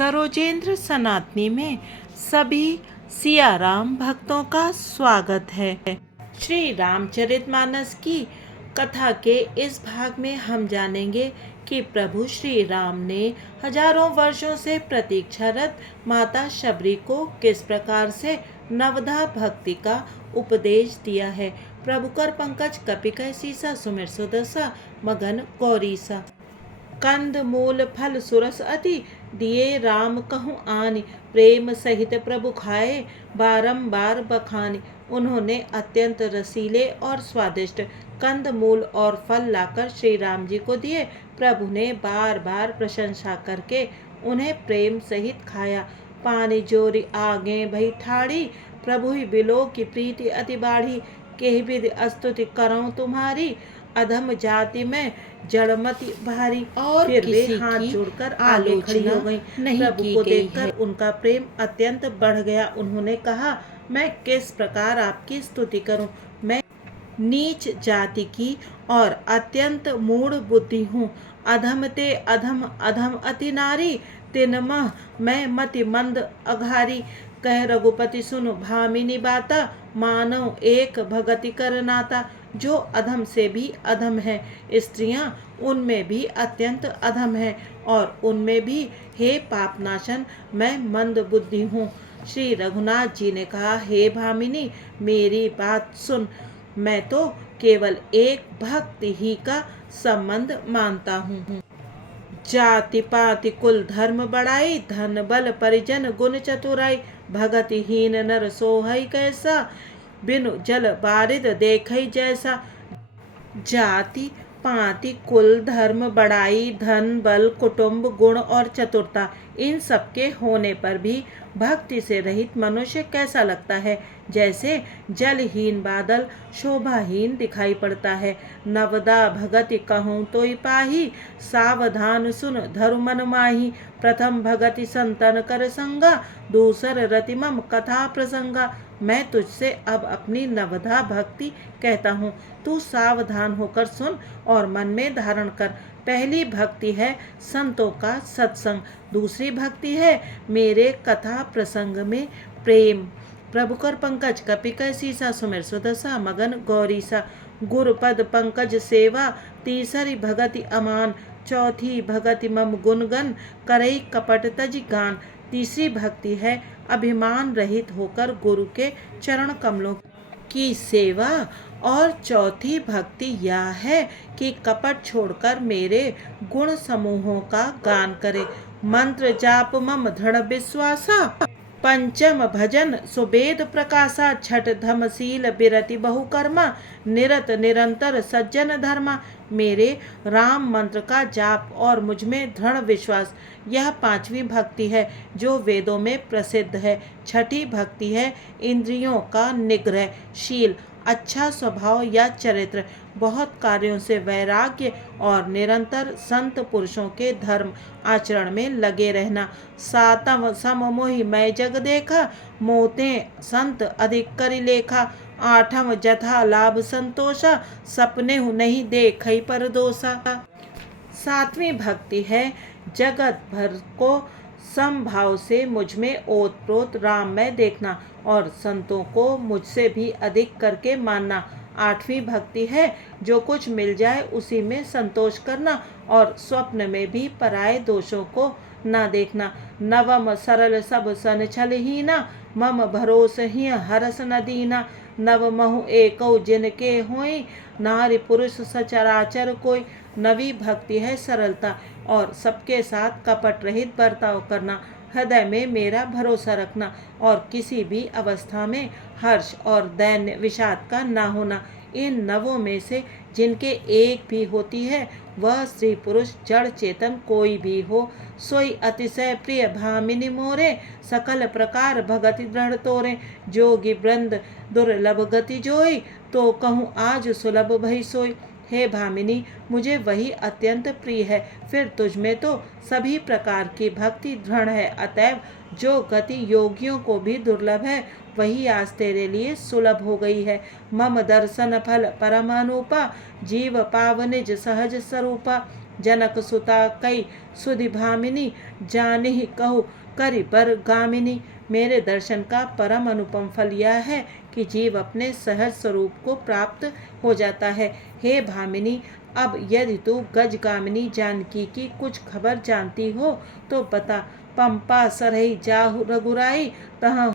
सरोजेंद्र सनातनी में सभी सियाराम भक्तों का स्वागत है। श्री रामचरितमानस की कथा के इस भाग में हम जानेंगे कि प्रभु श्री राम ने हजारों वर्षों से प्रतीक्षारत माता शबरी को किस प्रकार से नवधा भक्ति का उपदेश दिया है। प्रभु कर पंकज कपिकै सीसा सुमिर सुदसा मगन गौरीसा। कंद मूल फल सुरस अति दिए राम कहूँ आनि, प्रेम सहित प्रभु खाए बारंबार बखानी। उन्होंने अत्यंत रसीले और स्वादिष्ट कंद मूल और फल लाकर श्री राम जी को दिए। प्रभु ने बार बार प्रशंसा करके उन्हें प्रेम सहित खाया। पानी जोरी आगे भई ठाड़ी, प्रभु ही बिलो की प्रीति अति बाढ़ी। केहि विधि स्तुति करऊं तुम्हारी, अधम जाति में जड़मति भारी। और फिर वे हाथ जोड़कर आगे खड़ी हो गई। प्रभु को देखकर उनका प्रेम अत्यंत बढ़ गया। उन्होंने कहा, मैं किस प्रकार आपकी स्तुति करूं। मैं नीच जाति की और अत्यंत मूढ़ बुद्धि हूँ। अधम ते अधम अधम अति नारी, तिनमह मैं मति मंद अघारी। कह रघुपति सुन भामिनी बाता, मानव एक भगति कर नाता। जो अधम से भी अधम है, स्त्रियां उनमें भी अत्यंत अधम है, और उनमें भी हे पापनाशन मैं मंद बुद्धि हूँ। श्री रघुनाथ जी ने कहा, हे भामिनी मेरी बात सुन। मैं तो केवल एक भक्ति ही का संबंध मानता हूँ। जाति पाति कुल धर्म बढ़ाई, धन बल परिजन गुण चतुराई। भगतिहीन नर सोहई कैसा, बिनु जल बारिद देखई जैसा। जाति पाति कुल धर्म बढ़ाई, धन बल कुटुंब गुण और चतुरता, इन सबके होने पर भी भक्ति से रहित मनुष्य कैसा लगता है। जैसे जलहीन बादल शोभाहीन दिखाई पड़ता है। नवदा भगति कहूँ तोई पाही, सावधान सुन धरु मन माही। प्रथम भगति संतन कर संगा, दूसर रति मम कथा प्रसंगा। मैं तुझसे अब अपनी नवधा भक्ति कहता हूँ, तू सावधान होकर सुन और मन में धारण कर। पहली भक्ति है संतों का सत्संग, दूसरी भक्ति है मेरे कथा प्रसंग में प्रेम। प्रभु कर पंकज कपिकै सीसा सुमिर सुदसा मगन गौरीसा। गुरुपद पंकज सेवा, तीसरी भगति अमान। चौथी भगति मम गुणगन, करई कपट तज गान। तीसरी भक्ति है अभिमान रहित होकर गुरु के चरण कमलों की सेवा। और चौथी भक्ति यह है कि कपट छोड़कर मेरे गुण समूहों का गान करे। मंत्र जाप मम दृढ़ विश्वासा, पंचम भजन सुबेद प्रकाशा। छठ धमशील बिरति बहुकर्मा, निरत निरंतर सज्जन धर्मा। मेरे राम मंत्र का जाप और मुझ में दृढ़ विश्वास, यह पांचवी भक्ति है जो वेदों में प्रसिद्ध है। छठी भक्ति है इंद्रियों का निग्रह, शील, अच्छा स्वभाव या चरित्र, बहुत कार्यों से वैराग्य और निरंतर संत पुरुषों के धर्म आचरण में लगे रहना। सातम सम मोहि मैं जग देखा, मोते संत अधिक करि लेखा। आठम जथा लाभ संतोषा, सपने हूँ नहीं देखई पर दोषा। सातवीं भक्ति है जगत भर को समभाव से मुझ में ओतप्रोत राम में देखना और संतों को मुझसे भी अधिक करके मानना। आठवीं भक्ति है जो कुछ मिल जाए उसी में संतोष करना और स्वप्न में भी पराये दोषों को ना देखना। नवम सरल सब सन छल हीना, मम भरोस ही हरस न दीना। नव महु एकौ जिनके होई, नारी पुरुष सचराचर कोई। नवी भक्ति है सरलता और सबके साथ कपट रहित बर्ताव करना। हृदय में मेरा भरोसा रखना और किसी भी अवस्था में हर्ष और दैन्य विषाद का ना होना। इन नवों में से जिनके एक भी होती है, वह स्त्री पुरुष जड़ चेतन कोई भी हो, सोई अतिशय प्रिय भामिनी मोरे। सकल प्रकार भगति दृढ़ तोरे, जोगी वृंद दुर्लभ गति जोई। तो कहूँ आज सुलभ भई सोई। हे भामिनी मुझे वही अत्यंत प्रिय है, फिर तुझ में तो सभी प्रकार की भक्ति दृढ़ है। अतएव जो गति योगियों को भी दुर्लभ है, वही आज तेरे लिए सुलभ हो गई है। मम दर्शन फल परम अनुपा, जीव पाव निज सहज स्वरूपा। जनक सुता कई सुधि भामिनी, जानिहि कहु करि बर गामिनी। मेरे दर्शन का परम अनुपम फल यह है कि जीव अपने सहज स्वरूप को प्राप्त हो जाता है। हे भामिनी, अब यदि तू गजगामिनी जानकी की कुछ खबर जानती हो तो बता। पंपा सरहि जाहु रघुराई, तहाँ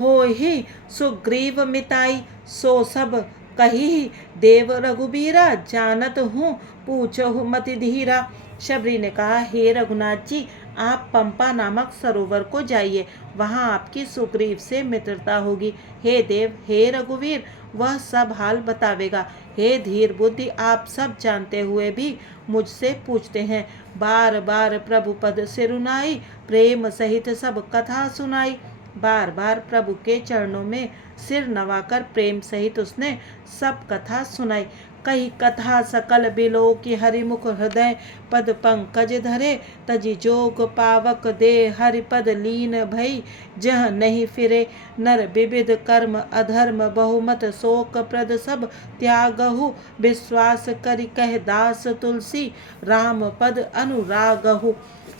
होहि सुग्रीव मिताई। सो सब कही देव रघुबीरा, जानत हूँ पूछहु मति धीरा। शबरी ने कहा, हे रघुनाथ जी, आप पंपा नामक सरोवर को जाइए, वहाँ आपकी सुग्रीव से मित्रता होगी। हे देव, हे रघुवीर, वह सब हाल बतावेगा। हे धीर बुद्धि, आप सब जानते हुए भी मुझसे पूछते हैं। बार बार प्रभु पद सिरुनाई, प्रेम सहित सब कथा सुनाई। बार बार प्रभु के चरणों में सिर नवाकर प्रेम सहित उसने सब कथा सुनाई। कही कथा सकल बिलो की हरिमुख हृदय, पद पंकज धरे तजि जोग पावक दे। हरिपद लीन भई जह नहीं फिरे, नर विविध कर्म अधर्म बहुमत शोक प्रद सब त्यागहु। विश्वास करि कह दास तुलसी, राम पद अनुरागहु।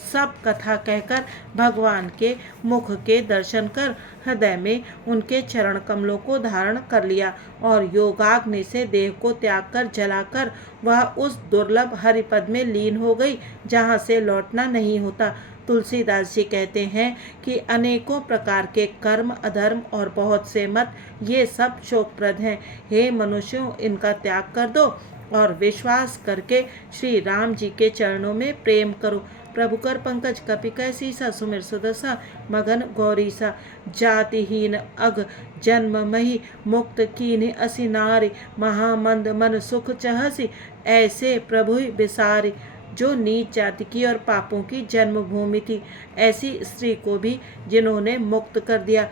सब कथा कहकर भगवान के मुख के दर्शन कर हृदय में उनके चरण कमलों को धारण कर लिया और योगाग्नि से देह को त्याग कर जलाकर वह उस दुर्लभ हरिपद में लीन हो गई जहाँ से लौटना नहीं होता। तुलसीदास जी कहते हैं कि अनेकों प्रकार के कर्म अधर्म और बहुत से मत, ये सब शोकप्रद हैं। हे मनुष्यों, इनका त्याग कर दो और विश्वास करके श्री राम जी के चरणों में प्रेम करो। प्रभु कर पंकज कपि कैसीसा, सुमिर सुदसा मगन गौरीसा। जातिहीन अग जन्म मही, मुक्त कीन्हि असि नारी। महामंद मन सुख चहसी, ऐसे प्रभु बिसारी। जो नीच जाति की और पापों की जन्मभूमि थी, ऐसी स्त्री को भी जिन्होंने मुक्त कर दिया।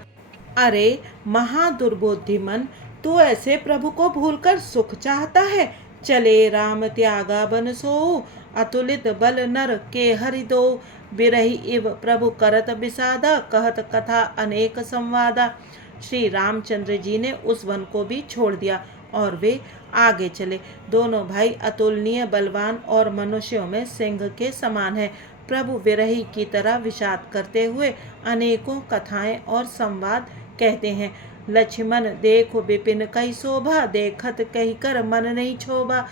अरे महादुर्बोधि मन, तू ऐसे प्रभु को भूलकर सुख चाहता है। चले राम त्यागा बन सोऊ, अतुलित बल नर के हरि दो। बिरही इव प्रभु करत विषादा, कहत कथा अनेक संवादा। श्री रामचंद्र जी ने उस वन को भी छोड़ दिया और वे आगे चले। दोनों भाई अतुलनीय बलवान और मनुष्यों में सिंह के समान हैं। प्रभु विरही की तरह विषाद करते हुए अनेकों कथाएं और संवाद कहते हैं। लक्ष्मण देखो विपिन कई शोभा, देखत कही कर मन नहीं क्षोभा।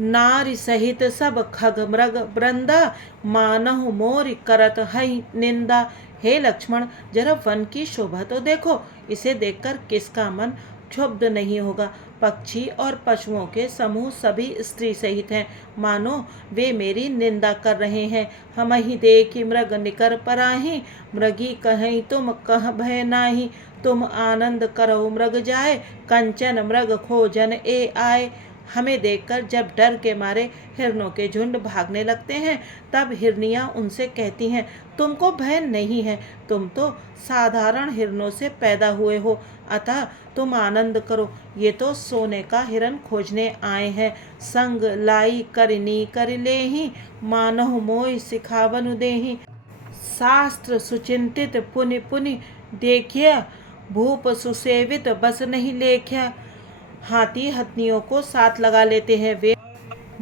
नारी सहित सब खग मृग वृंदा, मानहु मोरि करत हई निंदा। हे लक्ष्मण, जरा वन की शोभा तो देखो, इसे देखकर किसका मन क्षुब्ध नहीं होगा। पक्षी और पशुओं के समूह सभी स्त्री सहित हैं, मानो वे मेरी निंदा कर रहे हैं। हम ही देखी मृग निकर पराही, मृगी कहीं तुम कह भय नाही। तुम आनंद करो मृग जाए, कंचन मृग खोजन ए आए। हमें देखकर जब डर के मारे हिरणों के झुंड भागने लगते हैं, तब हिरनियां उनसे कहती हैं, तुमको भय नहीं है, तुम तो साधारण हिरणों से पैदा हुए हो, अतः तुम आनंद करो। ये तो सोने का हिरण खोजने आए हैं। संग लाई करनी कर लेहि, मानहु मोहि सिखावनु देहि। शास्त्र सुचिंतित पुनि पुनि देखिया, भूप सुसेवित बस नहीं लेख्या। हाथी हथनियों को साथ लगा लेते हैं, वे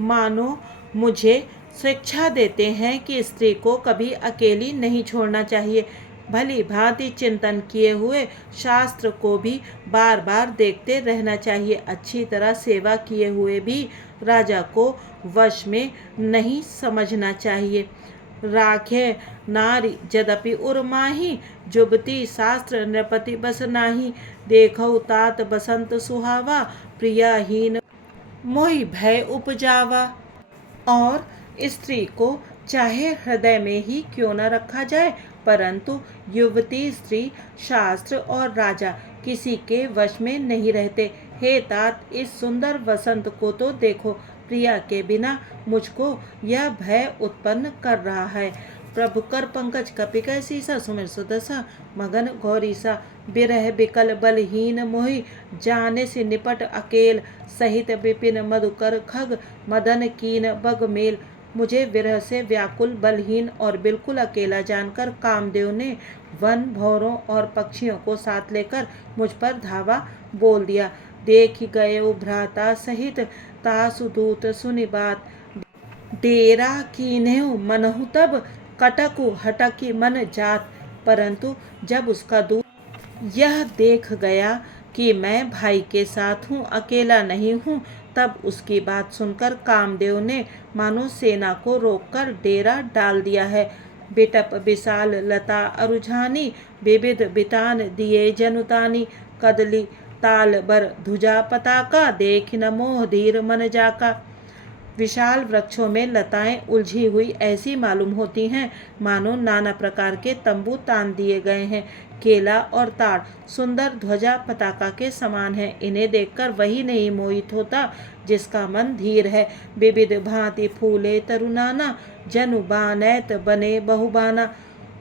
मानो मुझे शिक्षा देते हैं कि स्त्री को कभी अकेली नहीं छोड़ना चाहिए। भली भांति चिंतन किए हुए शास्त्र को भी बार बार देखते रहना चाहिए। अच्छी तरह सेवा किए हुए भी राजा को वश में नहीं समझना चाहिए। राखे नारी जदपि उर्माही, जुबती शास्त्र नृपति बस नाही। देखौ तात बसंत सुहावा, प्रियाहीन मोहि भय उपजावा। और स्त्री को चाहे हृदय में ही क्यों न रखा जाए, परंतु युवती स्त्री शास्त्र और राजा किसी के वश में नहीं रहते। हे तात, इस सुंदर वसंत को तो देखो, प्रिया के बिना मुझको यह भय उत्पन्न कर रहा है। प्रभु कर पंकज कपि कैसीसा, सुमिर सुदसा मगन गौरीसा। बिरह बिकल बलहीन मोहि, जाने से निपट अकेल। सहित विपिन मधुकर खग, मदन कीन बग मेल। मुझे विरह से व्याकुल, बलहीन और बिल्कुल अकेला जानकर कामदेव ने वन भौरों और पक्षियों को साथ लेकर मुझ पर धावा बोल दिया। देख गए भ्राता सहित, तासु दूत सुनि बात। डेरा कीन्हु मनहु तब, कटकु हटकी मन जात। परंतु जब उसका दूत यह देख गया कि मैं भाई के साथ हूँ, अकेला नहीं हूँ, तब उसकी बात सुनकर कामदेव ने मानो सेना को रोककर डेरा डाल दिया है। बिटप विशाल लता अरुझानी, विविध बितान दिए जनुतानी, कदली ताल बर ध्वजा पताका, देख न मोह धीर मन जाका। विशाल वृक्षों में लताएं उलझी हुई ऐसी मालूम होती हैं मानो नाना प्रकार के तंबू तान दिए गए हैं। केला और ताड़ सुंदर ध्वजा पताका के समान है। इन्हें देखकर वही नहीं मोहित होता जिसका मन धीर है। विविध भांति फूले तरुनाना, जनु बानैत बने बहुबाना।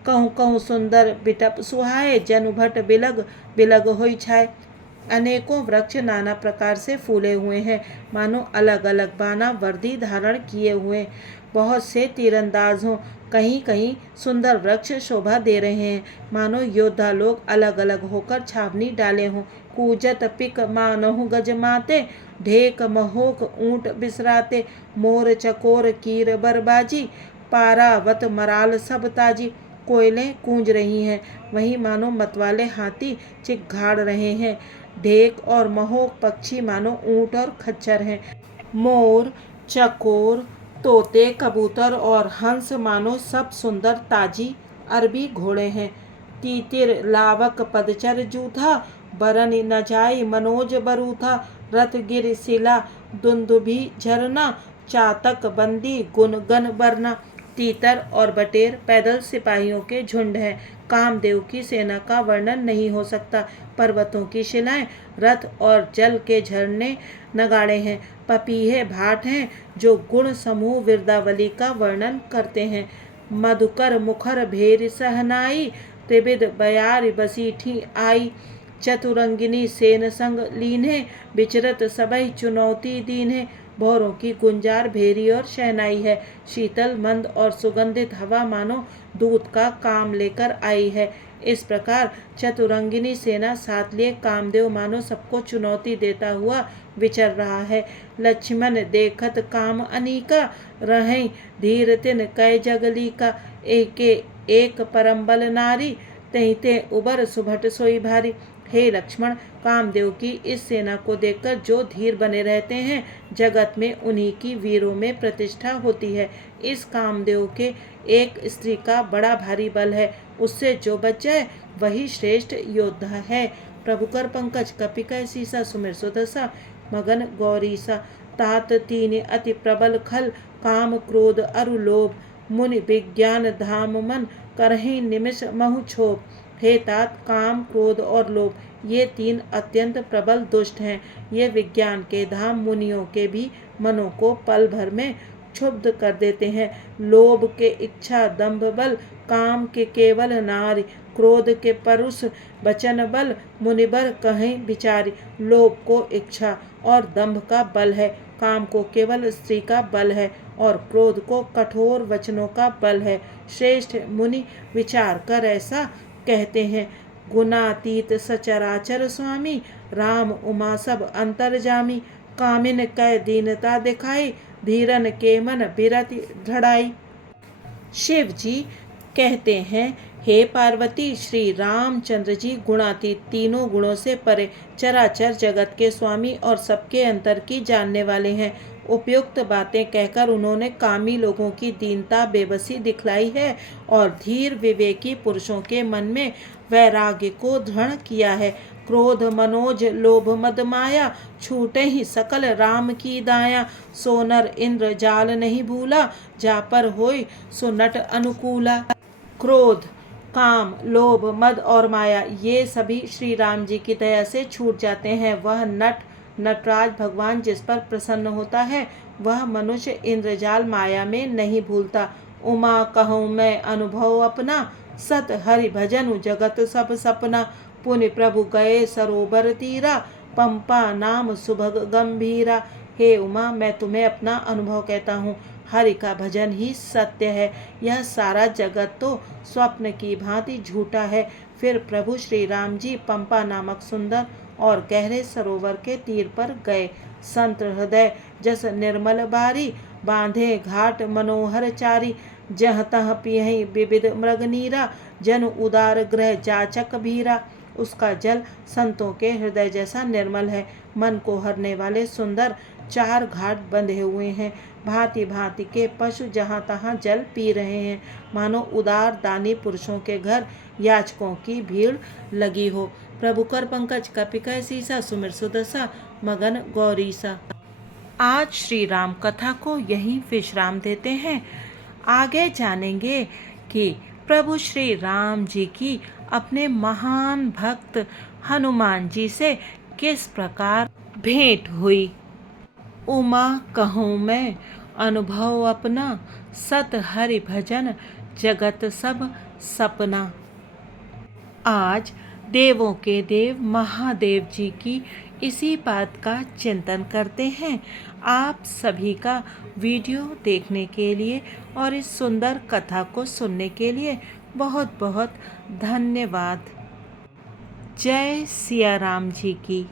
कहूँ कहूँ सुंदर बिटप सुहाए, जनु भट बिलग बिलग होई छाए। अनेकों वृक्ष नाना प्रकार से फूले हुए हैं, मानो अलग अलग बाना वर्दी धारण किए हुए बहुत से तीरंदाज हों। कहीं कहीं सुंदर वृक्ष शोभा दे रहे हैं, मानो योद्धा लोग अलग अलग होकर छावनी डाले हों। कूजत पिक मानहु गज माते, ढेक महोक ऊंट बिसराते। मोर चकोर कीर बरबाजी, पारावत मराल सब ताजी। कोयलें कूंज रही हैं, वहीं मानो मतवाले हाथी चिघाड़ रहे हैं। ढेक और महोक पक्षी मानो ऊंट और खच्चर हैं। मोर, चकोर, तोते, कबूतर और हंस मानो सब सुंदर ताजी अरबी घोड़े हैं। तीतिर लावक पदचर जूथा, बरन न जाई मनोज बरूथा। रथ गिर शिला दुंदुभि झरना, चातक बंदी गुनगन बरना। तीतर और बटेर पैदल सिपाहियों के झुंड हैं। कामदेव की सेना का वर्णन नहीं हो सकता। पर्वतों की शिलाएं, रथ और जल के झरने नगाड़े हैं। पपीहे भाट हैं जो गुण समूह विरदावली का वर्णन करते हैं। मधुकर मुखर भेर सहनाई, त्रिविध बयार बसीठी आई। चतुरंगिनी सेन संग लीन्हे, विचरत सबई चुनौती दीन्हे। भौरों की गुंजार भेरी और शहनाई है। शीतल मंद और सुगंधित हवा मानो दूत का काम लेकर आई है। इस प्रकार चतुरंगिनी सेना साथ लिए कामदेव मानो सबको चुनौती देता हुआ विचर रहा है। लक्ष्मण देखत काम अनीका, रहें धीर तिन कै जगली का। एके एक परम्बल नारी, तहिते उबर सुभट सोई भारी। हे लक्ष्मण, कामदेव की इस सेना को देखकर जो धीर बने रहते हैं, जगत में उन्हीं की वीरों में प्रतिष्ठा होती है। इस कामदेव के एक स्त्री का बड़ा भारी बल है, उससे जो बच जाए वही श्रेष्ठ योद्धा है। प्रभु कर पंकज कपिकै सीसा, सुमिर सुदशा मगन गौरीसा। तात तीन अति प्रबल खल, काम क्रोध अरु लोभ। मुनि विज्ञान धाम मन, करहि निमिष महु क्षोभ। हे तात, काम क्रोध और लोभ ये तीन अत्यंत प्रबल दुष्ट हैं। ये विज्ञान के धाम मुनियों के भी मनों को पल भर में क्षुब्ध कर देते हैं। लोभ के इच्छा दंभ बल, काम के केवल नारी। क्रोध के परुष वचन बल, मुनिबर कहीं विचारी। लोभ को इच्छा और दंभ का बल है, काम को केवल स्त्री का बल है और क्रोध को कठोर वचनों का बल है। श्रेष्ठ मुनि विचार कर ऐसा कहते हैं। गुणातीत सचराचर स्वामी, राम उमा सब अंतर्जामी। कामिन कै दीनता दिखाई, धीरन के मन बिरति ढड़ाई। शिव जी कहते हैं, हे पार्वती, श्री रामचंद्र जी गुणातीत, तीनों गुणों से परे, चराचर जगत के स्वामी और सबके अंतर की जानने वाले हैं। उपयुक्त बातें कहकर उन्होंने कामी लोगों की दीनता बेबसी दिखलाई है और धीर विवेकी पुरुषों के मन में वैराग्य को दृढ़ किया है। क्रोध मनोज लोभ मद माया, छूटे ही सकल राम की दाया। सोनर इंद्र जाल नहीं भूला, जा पर होई सो नट अनुकूला। क्रोध, काम, लोभ, मद और माया ये सभी श्री राम जी की दया से छूट जाते हैं। वह नटराज भगवान जिस पर प्रसन्न होता है, वह मनुष्य इंद्रजाल माया में नहीं भूलता। उमा कहूँ मैं अनुभव अपना, सत हरि भजनु जगत सब सपना। पुनि प्रभु गए सरोवर तीरा, पंपा नाम सुभग गंभीरा। हे उमा, मैं तुम्हें अपना अनुभव कहता हूँ। हरि का भजन ही सत्य है, यह सारा जगत तो स्वप्न की भांति झूठा है। फिर प्रभु श्री राम जी पंपा नामक सुंदर और गहरे सरोवर के तीर पर गए। संत हृदय जस निर्मल बारी, बांधे घाट मनोहर चारी, जह तह पियहि विविध मृग नीरा, जन उदार ग्रह जाचक भीरा। उसका जल संतों के हृदय जैसा निर्मल है। मन को हरने वाले सुंदर 4 घाट बंधे हुए हैं। भांति भांति के पशु जहाँ तहाँ जल पी रहे हैं, मानो उदार दानी पुरुषों के घर याचकों की भीड़ लगी हो। प्रभु कर पंकज कपिकय सीसा, सुमिर सुदशा मगन गौरीसा। आज श्री राम कथा को यहीं विश्राम देते हैं। आगे जानेंगे कि प्रभु श्री राम जी की अपने महान भक्त हनुमान जी से किस प्रकार भेंट हुई। उमा कहूँ मैं अनुभव अपना, सत हरि भजन जगत सब सपना। आज देवों के देव महादेव जी की इसी बात का चिंतन करते हैं। आप सभी का वीडियो देखने के लिए और इस सुंदर कथा को सुनने के लिए बहुत बहुत धन्यवाद। जय सिया राम जी की।